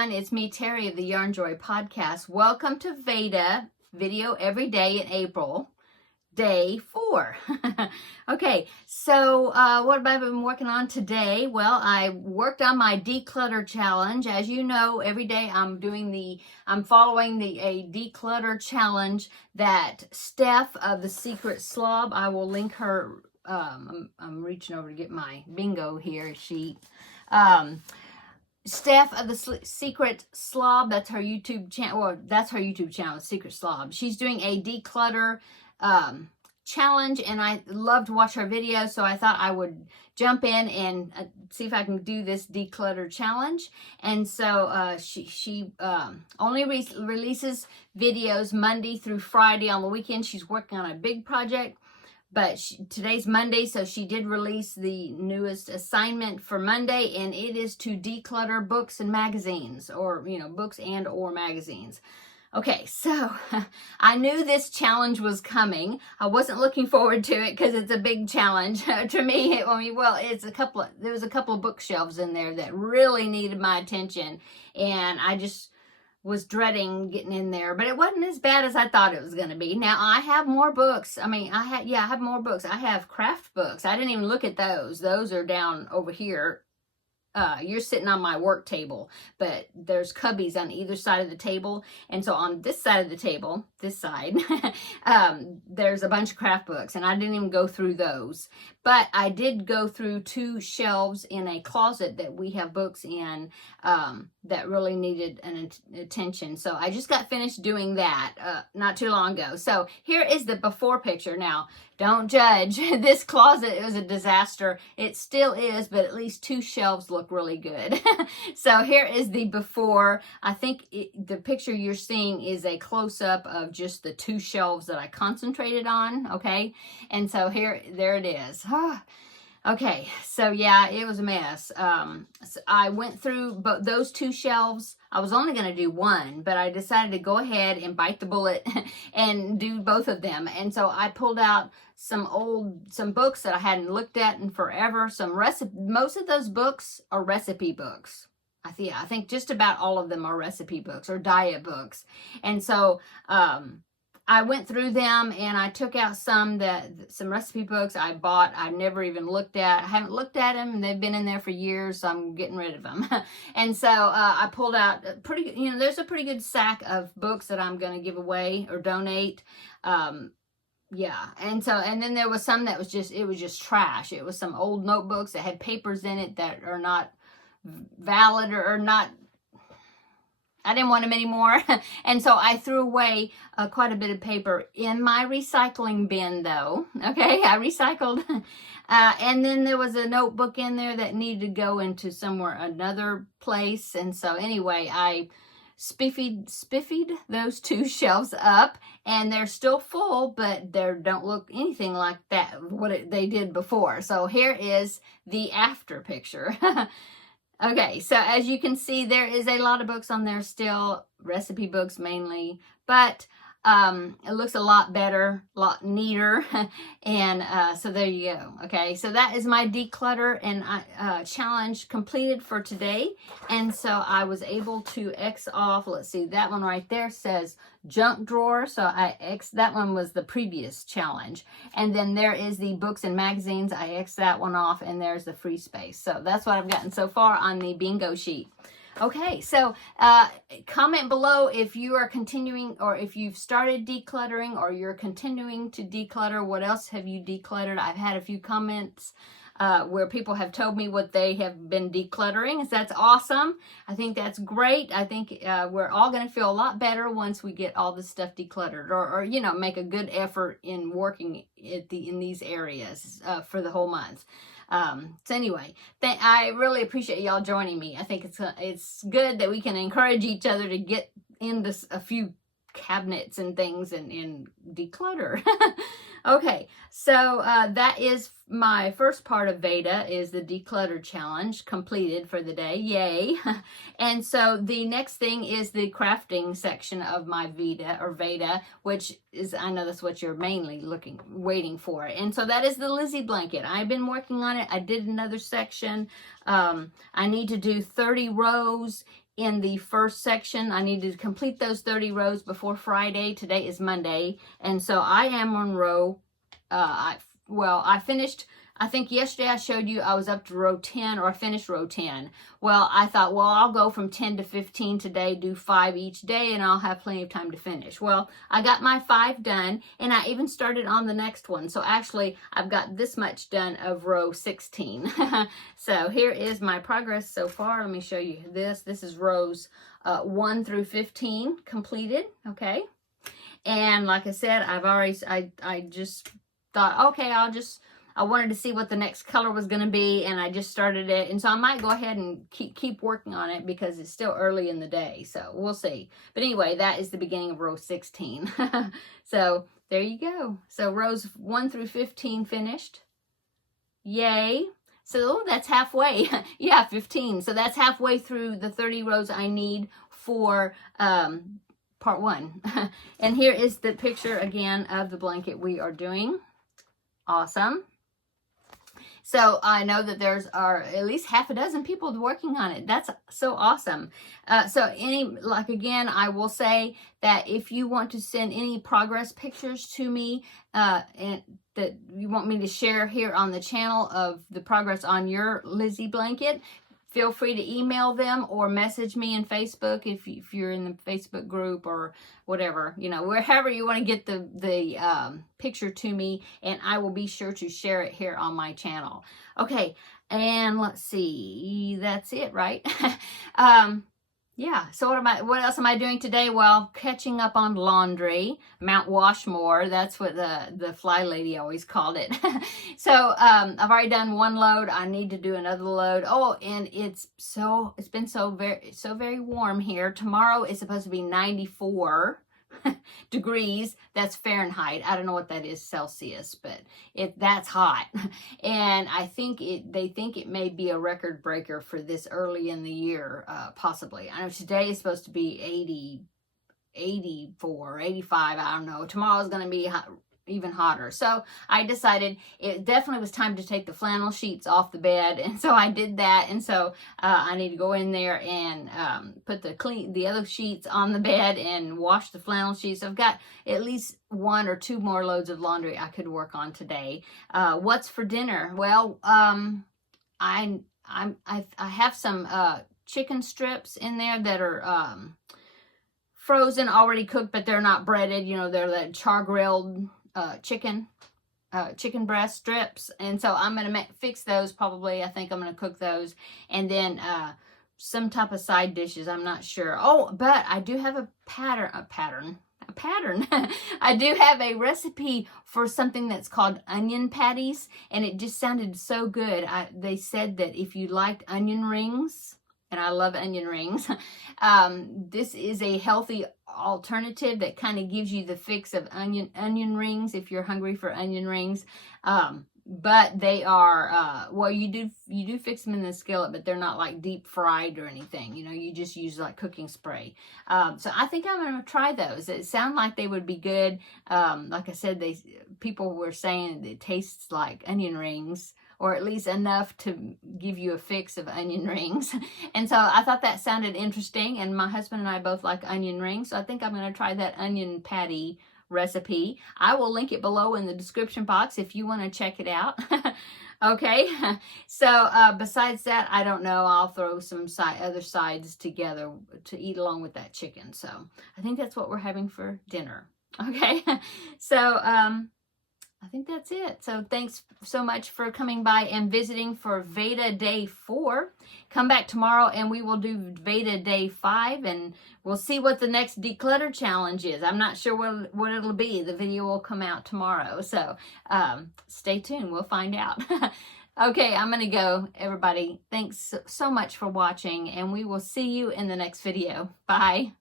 everyone. It's me, Terri of the Yarnjoy podcast. Welcome to VEDA, video every day in April, day 4. Okay, so what have I been working on today? Well, I worked on my declutter challenge. As you know, every day I'm following a declutter challenge that Steph of the Secret Slob, I will link her. I'm reaching over to get my bingo here sheet. Steph of the Secret Slob, that's her YouTube channel. Well, that's her YouTube channel, Secret Slob. She's doing a declutter challenge, and I love to watch her videos, so I thought I would jump in and see if I can do this declutter challenge. And so she only releases videos Monday through Friday. On the weekend, she's working on a big project. But today's Monday, so she did release the newest assignment for Monday, and it is to declutter books and magazines, or, books and or magazines. Okay, so I knew this challenge was coming. I wasn't looking forward to it because it's a big challenge to me. There was a couple of bookshelves in there that really needed my attention, and I just was dreading getting in there, but it wasn't as bad as I thought it was going to be. Now, I have more books. I have more books. I have craft books. I didn't even look at those. Those are down over here. You're sitting on my work table, but there's cubbies on either side of the table. And so on this side of the table, this side, there's a bunch of craft books, and I didn't even go through those. But I did go through 2 shelves in a closet that we have books in that really needed an attention. So I just got finished doing that not too long ago. So here is the before picture. Now, don't judge. This closet is a disaster. It still is, but at least 2 shelves look really good. So here is the before. I think the picture you're seeing is a close-up of just the 2 shelves that I concentrated on, okay? And so there it is. Okay, so yeah, it was a mess. So I went through those 2 shelves. I was only going to do one, but I decided to go ahead and bite the bullet and do both of them. And so I pulled out some books that I hadn't looked at in forever. Most of those books are recipe books. I think just about all of them are recipe books or diet books. And so I went through them, and I took out some recipe books I bought I never even looked at. I haven't looked at them, and they've been in there for years, so I'm getting rid of them. And so I pulled out there's a pretty good sack of books that I'm going to give away or donate. Yeah, and then there was some that was just trash. It was some old notebooks that had papers in it that are not valid or not. I didn't want them anymore. And so I threw away quite a bit of paper in my recycling bin, though. Okay, I recycled. And then there was a notebook in there that needed to go into another place. And so anyway, I spiffied those 2 shelves up, and they're still full, but they don't look anything like they did before. So here is the after picture. Okay, so as you can see, there is a lot of books on there still, recipe books mainly, but it looks a lot better, a lot neater, and so there you go. Okay, so that is my declutter and challenge completed for today, and so I was able to X off. Let's see, that one right there says junk drawer, so that one was the previous challenge, and then there is the books and magazines. I X that one off, and there's the free space. So that's what I've gotten so far on the bingo sheet. Okay, so comment below if you are continuing, or if you've started decluttering, or you're continuing to declutter. What else have you decluttered? I've had a few comments where people have told me what they have been decluttering. That's awesome. I think that's great. I think we're all going to feel a lot better once we get all this stuff decluttered, or make a good effort in working in these areas for the whole month. So anyway, I really appreciate y'all joining me. I think it's good that we can encourage each other to get into a few cabinets and things and declutter. Okay, so that is my first part of VEDA, is the declutter challenge completed for the day. Yay. And so the next thing is the crafting section of my VEDA, which is, I know that's what you're mainly waiting for. And so that is the Lizzie blanket. I've been working on it. I did another section. I need to do 30 rows in the first section. I need to complete those 30 rows before Friday. Today is Monday. And so I am on row, I finished, I think yesterday I showed you I was up to row 10, or I finished row 10. Well, I thought, well, I'll go from 10 to 15 today, do 5 each day, and I'll have plenty of time to finish. Well, I got my 5 done, and I even started on the next one. So actually, I've got this much done of row 16. So here is my progress so far. Let me show you this. This is rows 1 through 15 completed, okay? And like I said, I just thought, okay, I wanted to see what the next color was going to be, and I just started it. And so I might go ahead and keep working on it because it's still early in the day. So we'll see. But anyway, that is the beginning of row 16. So there you go. So rows 1 through 15 finished. Yay. So that's halfway. Yeah, 15. So that's halfway through the 30 rows I need for part 1. And here is the picture again of the blanket we are doing. Awesome. So I know that there's at least half a dozen people working on it. That's so awesome. Again, I will say that if you want to send any progress pictures to me, and that you want me to share here on the channel of the progress on your Lizzie blanket, feel free to email them or message me in Facebook if you're in the Facebook group or whatever, wherever you want to get the picture to me, and I will be sure to share it here on my channel. Okay, and let's see, that's it, right? Yeah, so what else am I doing today? Well, catching up on laundry, Mount Washmore. That's what the fly lady always called it. So I've already done 1 load. I need to do another load. Oh, and it's been so very warm here. Tomorrow is supposed to be 94 degrees. That's Fahrenheit. I don't know what that is Celsius, but that's hot. And I think they think it may be a record breaker for this early in the year, possibly. I know today is supposed to be 80, 84, 85. I don't know. Tomorrow is going to be even hotter. So I decided it definitely was time to take the flannel sheets off the bed, and so I did that. And so I need to go in there and put the other sheets on the bed and wash the flannel sheets. I've got at least 1 or 2 more loads of laundry I could work on today. What's for dinner? Well, I have some chicken strips in there that are frozen, already cooked, but they're not breaded. They're that char-grilled chicken breast strips, and so I'm gonna fix those probably. I think I'm gonna cook those, and then some type of side dishes. I'm not sure. Oh, but I do have a pattern. I do have a recipe for something that's called onion patties, and it just sounded so good. They said that if you liked onion rings, and I love onion rings, this is a healthy alternative that kind of gives you the fix of onion rings if you're hungry for onion rings. But they are, well, you do fix them in the skillet, but they're not like deep fried or anything. You just use like cooking spray. So I think I'm going to try those. It sounded like they would be good. Like I said, people were saying it tastes like onion rings, or at least enough to give you a fix of onion rings. And so I thought that sounded interesting, and my husband and I both like onion rings, so I think I'm going to try that onion patty recipe. I will link it below in the description box if you want to check it out. Okay, so besides that, I don't know, I'll throw some other sides together to eat along with that chicken. So I think that's what we're having for dinner. Okay, so I think that's it. So thanks so much for coming by and visiting for VEDA Day 4. Come back tomorrow and we will do VEDA Day 5, and we'll see what the next declutter challenge is. I'm not sure what it'll be. The video will come out tomorrow. So stay tuned. We'll find out. Okay, I'm going to go, everybody. Thanks so much for watching, and we will see you in the next video. Bye.